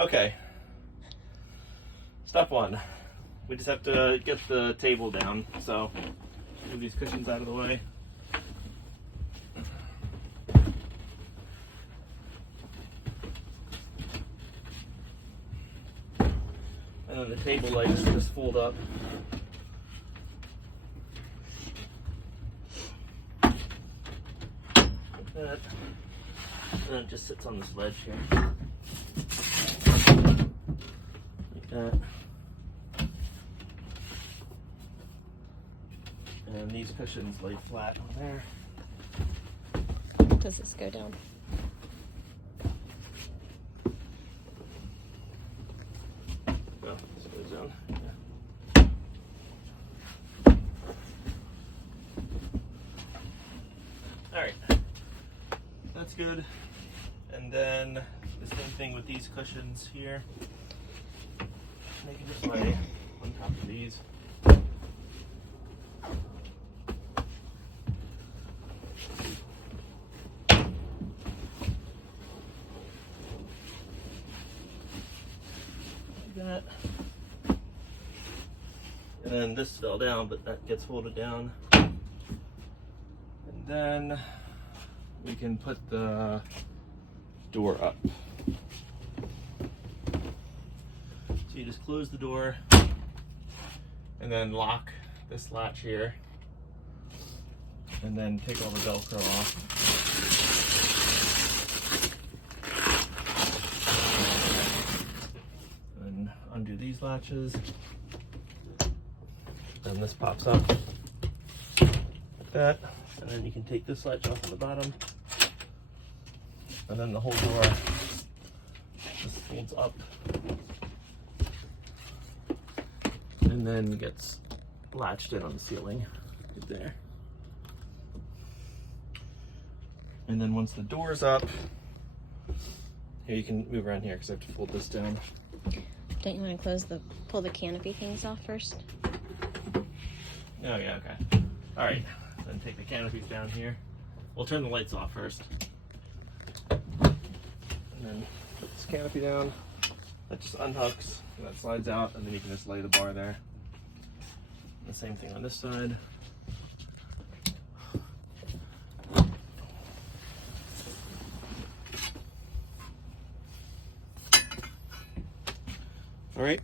Okay. Step one. We just have to get the table down. So, move these cushions out of the way. And then the table legs just fold up. Like that. And then it just sits on this ledge here. Like that. And these cushions lay flat on there. Does this go down? Oh, this goes down. Yeah. Alright. That's good. And then the same thing with these cushions here. Make it just lay on top of these. That. And then this fell down, but that gets folded down. And then we can put the door up. So you just close the door and then lock this latch here and then take all the Velcro off. Undo these latches, and this pops up like that, and then you can take this latch off on the bottom, and then the whole door just folds up and then gets latched in on the ceiling right there. And then once the door's up, here you can move around here because I have to fold this down. Don't you want to pull the canopy things off first? Oh yeah, okay. All right, then take the canopies down here. We'll turn the lights off first. And then put this canopy down. That just unhooks, and that slides out, and then you can just lay the bar there. And the same thing on this side. All right,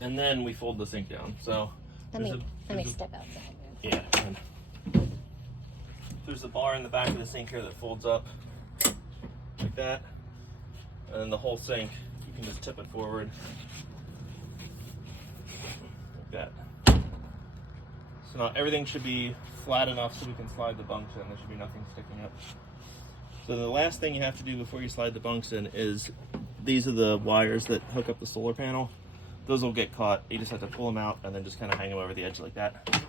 and then we fold the sink down. So let me step outside. Yeah. There's a bar in the back of the sink here that folds up like that, and then the whole sink you can just tip it forward like that. So now everything should be flat enough so we can slide the bunks in. There should be nothing sticking up. So the last thing you have to do before you slide the bunks in is, these are the wires that hook up the solar panel. Those will get caught. You just have to pull them out and then just kind of hang them over the edge like that.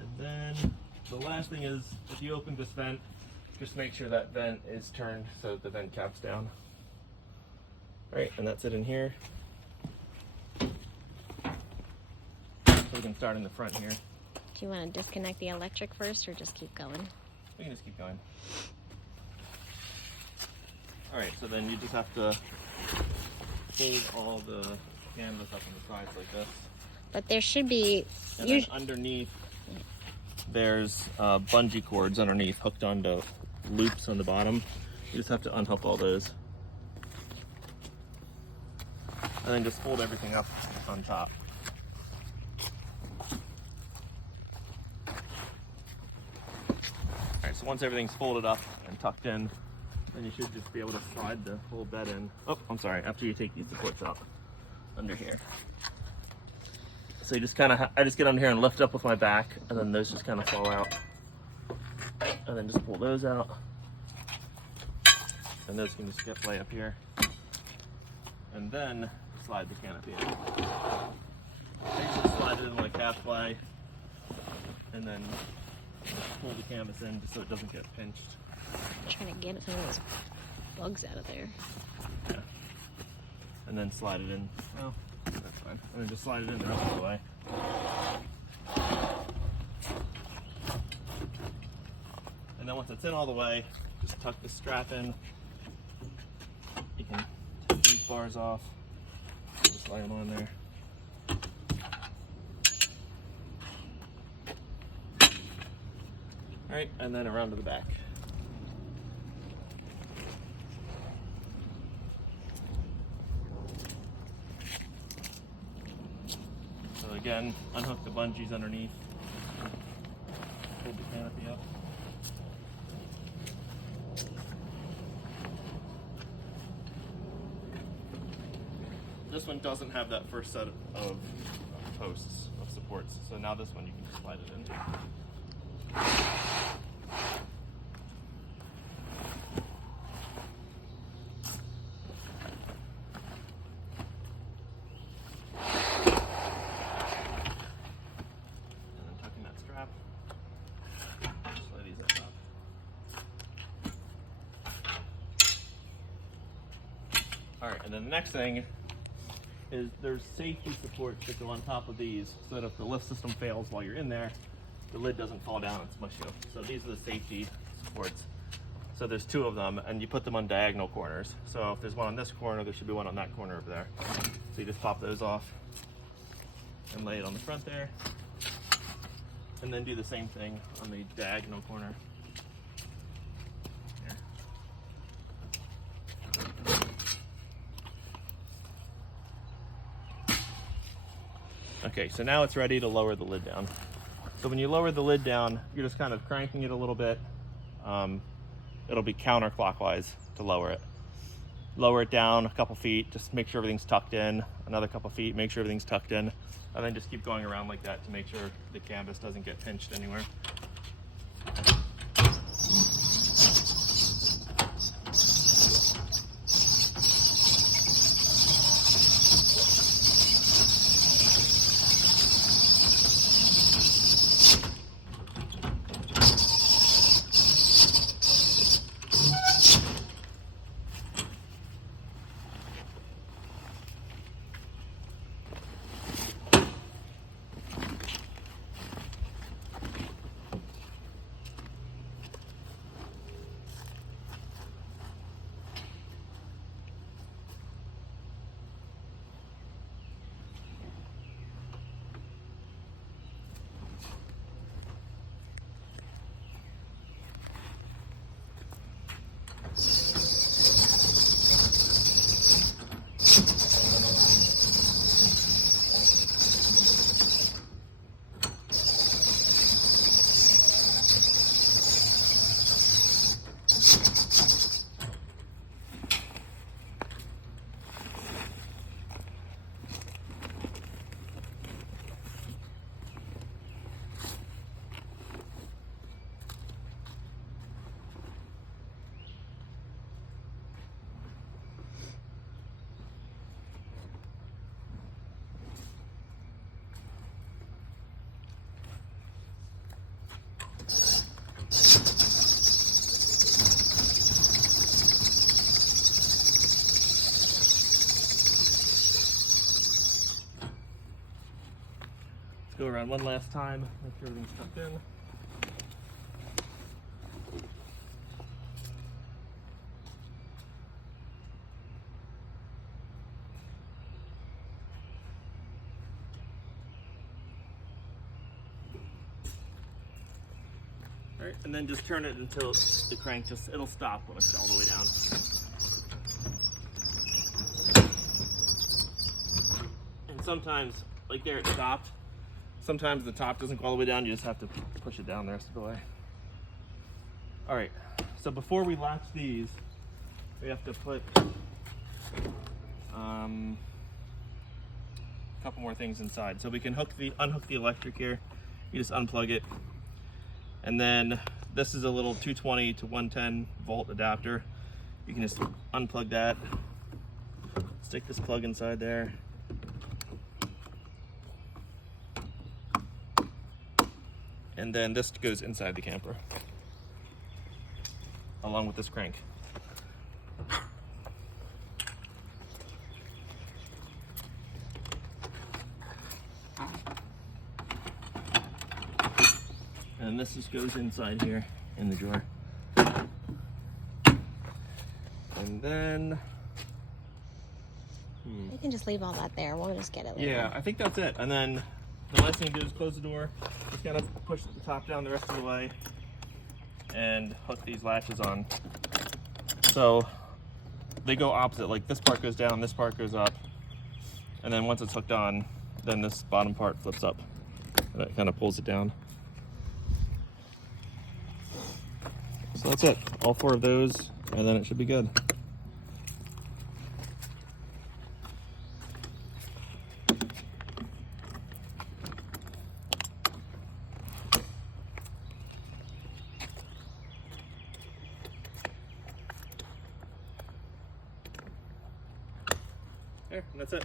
And then the last thing is, if you open this vent, just make sure that vent is turned so that the vent cap's down. All right, and that's it in here. So we can start in the front here. Do you want to disconnect the electric first or just keep going? We can just keep going. All right, so then you just have to fold all the canvas up on the sides like this. But there should be... And then underneath, there's bungee cords underneath hooked onto loops on the bottom. You just have to unhook all those. And then just fold everything up on top. All right, so once everything's folded up and tucked in, then you should just be able to slide the whole bed in. Oh, I'm sorry, after you take these supports out under here. So you just kind of, I just get under here and lift up with my back, and then those just kind of fall out. And then just pull those out. And those can just get lay up here. And then slide the canopy in. I usually slide it in like halfway, and then pull the canvas in just so it doesn't get pinched. I'm trying to get some of those bugs out of there. Yeah. And then slide it in. Well, that's fine. And then just slide it in the rest of the way. And then once it's in all the way, just tuck the strap in. You can take these bars off, just lay them on there. All right, and then around to the back. So again, unhook the bungees underneath, pull the canopy up. This one doesn't have that first set of posts, of supports, so now this one you can just slide it in. All right, and then the next thing is there's safety supports that go on top of these so that if the lift system fails while you're in there, the lid doesn't fall down and smush you. So these are the safety supports. So there's 2 of them, and you put them on diagonal corners. So if there's one on this corner, there should be one on that corner over there. So you just pop those off and lay it on the front there. And then do the same thing on the diagonal corner. Okay, so now it's ready to lower the lid down. So when you lower the lid down, you're just kind of cranking it a little bit. It'll be counterclockwise to lower it. Lower it down a couple feet, just make sure everything's tucked in. Another couple feet, make sure everything's tucked in. And then just keep going around like that to make sure the canvas doesn't get pinched anywhere. Go around one last time, make sure everything's tucked in. All right, and then just turn it until the crank it'll stop when it's all the way down. And sometimes, like there it stopped, sometimes the top doesn't go all the way down, you just have to push it down the rest of the way. All right, so before we latch these, we have to put a couple more things inside. So we can unhook the electric here. You just unplug it. And then this is a little 220 to 110 volt adapter. You can just unplug that, stick this plug inside there. And then this goes inside the camper, along with this crank. And this just goes inside here in the drawer. And then, You can just leave all that there. We'll just get it later. yeah, I think that's it. And then the last thing to do is close the door. Just kind of push the top down the rest of the way and hook these latches on. So they go opposite, like this part goes down, this part goes up. And then once it's hooked on, then this bottom part flips up. And that kind of pulls it down. So that's it. All 4 of those, and then it should be good. There, and that's it.